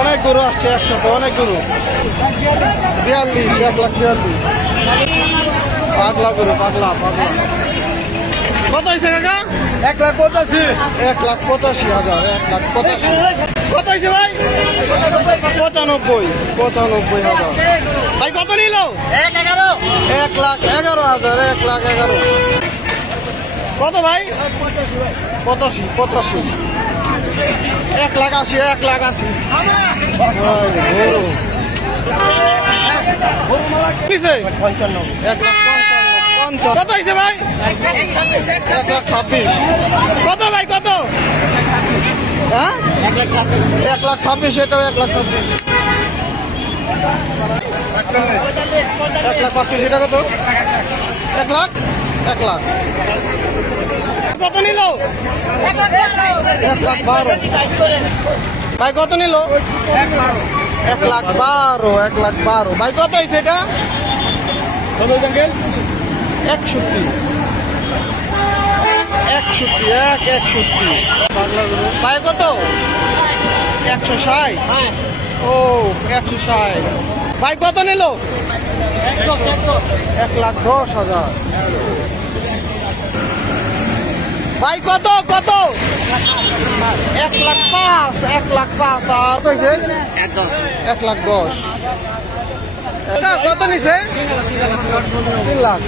অনেক গরু আসছে একসাথে, অনেক গরু। 42, 1,42,000। পাগলা গরু, পাগলা পাগলা। কত হয়েছে কাকা? 1,85,000। 1,85,000। 1,85,000। কত হয়েছে ভাই? 95,000। ভাই কত নিল? 1,11,000। 1,11,000। কত ভাই? 85,000। 1,80,000। 1,80,000। কত হয়েছে ভাই? 1,26,000। কত ভাই কত? হ্যাঁ 1,26,000। এটাও 1,26,000। 1,25,000। এটা কত? 1 লাখ। 1 লাখ। কত নিল? 1,12,000। ভাই কত নিল? 1,12,000। 1,12,000। ভাই কত হয়েছে এটা? 61। 61। ভাই কত? 160। ও 160। ভাই কত নিল? 1,10,000। ভাই কত কত? 1,05,000। 1,05,000। আর কইছে 1,10,000। কত নিছে? 3 লাখ।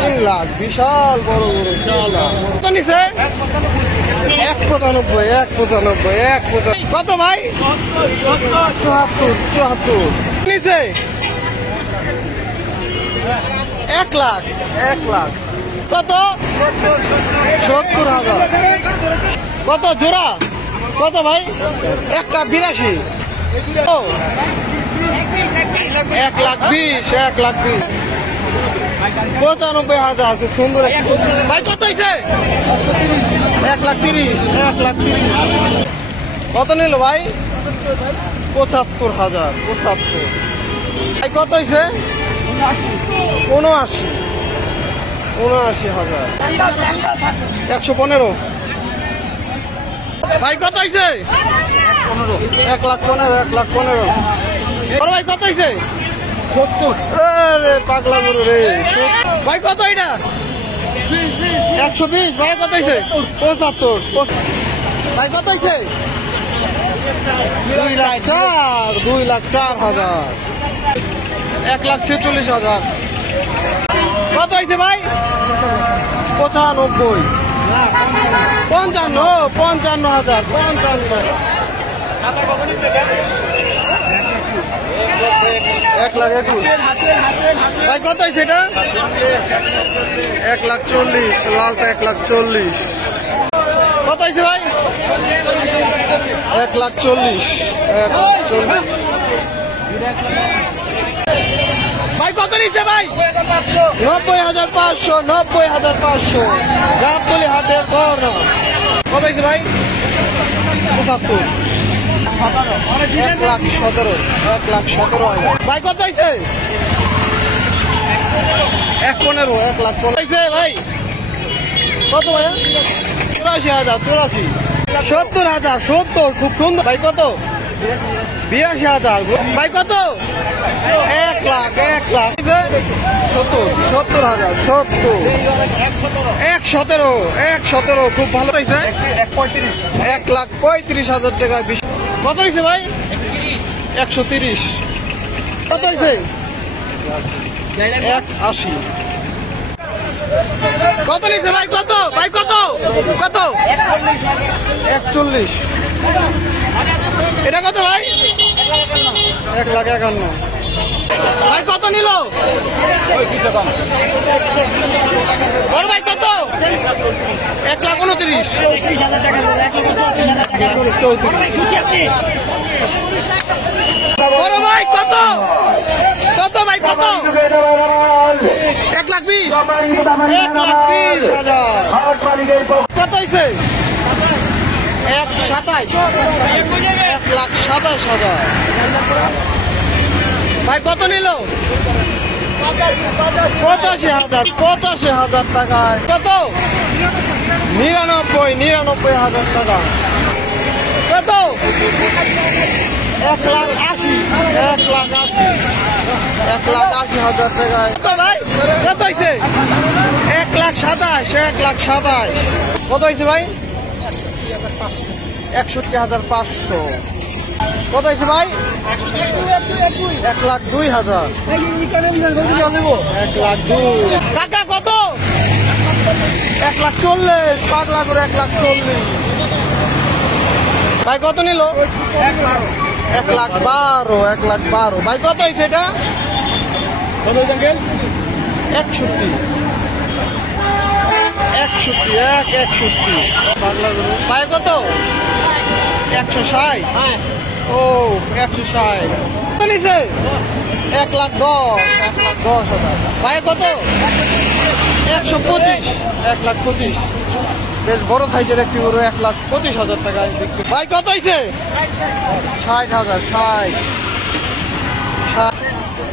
3 লাখ। বিশাল বড় বড়। কত নিছে? 1,95,000। কত ভাই? 74 নিছে। 1 লাখ। 1 লাখ। কত? 70,000। কত জোড়া? কত ভাই? 1,82,000। 1,20,000। 1,20,000। 95,000। খুব সুন্দর। ভাই কত হয়েছে? 1,30,000। 1,30,000। কত নিল ভাই? 75,000। 75। ভাই কত হয়েছে? 79,000। 115। ভাই কত হয়েছে? 1,15,000। 1,15,000। ভাই কত হয়েছে? 70। আরে পাগলা গরু রে। ভাই কত এটা? 120। ভাই কত হয়েছে? 75। ভাই কত হয়েছে? 2,04,000। 2,04,000। 1,46,000। কত হয়েছে ভাই? 95। 55,000। 55,000। 1,21,000। ভাই কত হয়েছে এটা? 1,40,000। লালটা 1,40,000। কত হয়েছে ভাই? 1,40,000। 1,40,000। ভাই কত নিচ্ছে ভাই? 90,500। 90,500। গাবতলী হাটের কর্নার। কত হয়েছে ভাই? 75। 1,17,000। 1,17,000। ভাই কত হয়েছে? 1,15,000। 1,15,000 ভাই। কত ভাই? 84,000। 84। 70,000। 70। খুব সুন্দর। ভাই কত? 82,000। ভাই কত? 1 লাখ। 1 লাখ। 70,000। 70। 1,17,000। 1,17,000। খুব ভালো হয়েছে। 1,35,000 টাকা। কত হয়েছে ভাই? 130। কত হয়েছে? 1,80। কত নিচ্ছে ভাই? কত ভাই? কত? কত? 41। এটা কত ভাই? 1,51,000। ভাই কত নিল? বড় ভাই কত? 1,29,000। 1,34,000। বড় ভাই কত? কত ভাই কত? 1,20,000। 1,20,000। কত হয়েছে? 1,27,000। 1,27,000। ভাই কত নিল? 85,000। 85,000 টাকা। কত? 99,000 টাকা। কত? 1,80,000, 1,80,000, 1,80,000 টাকায়। ভাই কত হয়েছে? 1,27,000, 1,27,000। কত হয়েছে ভাই? 61,500। কত হয়েছে ভাই? 1,02,000, 1,02,000। কাকা কত? 1,40,000, পাগলা করে 1,40,000। ভাই কত নিল? 1,12,000, 1,12,000। ভাই কত হয়েছে এটা? 61, 61, পাগলা গরু। ভাই কত? 160, হ্যাঁ ও 160। কত নিছে? 1,10,000, 1,10,000। ভাই কত? 125, 1,25,000। বেশ বড় সাইজের একটি গরু 1,25,000 টাকায় বিক্রি। ভাই কত হয়েছে? 60,000, 60,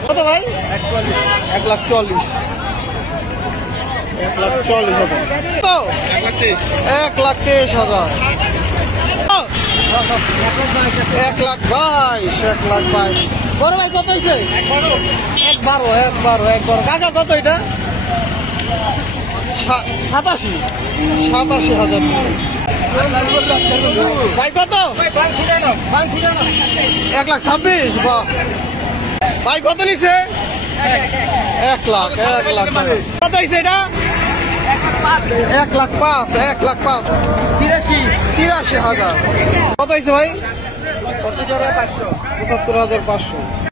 কত ভাই? 1,40,000, 1,40,000। কত? 1,23,000, 1,22,000, 1,22,000। বড় ভাই কত হয়েছে? 1,12,000, কাকা কত এটা? 87। 87,000। ভাই কত? 1,26,000, বাহ। ভাই কত নিছে? 1,00,000, 1,00,000 টাকা। কত হয়েছে এটা? 1,05,000, 1,05,000, 83,000। কত হয়েছে ভাই? 75,500।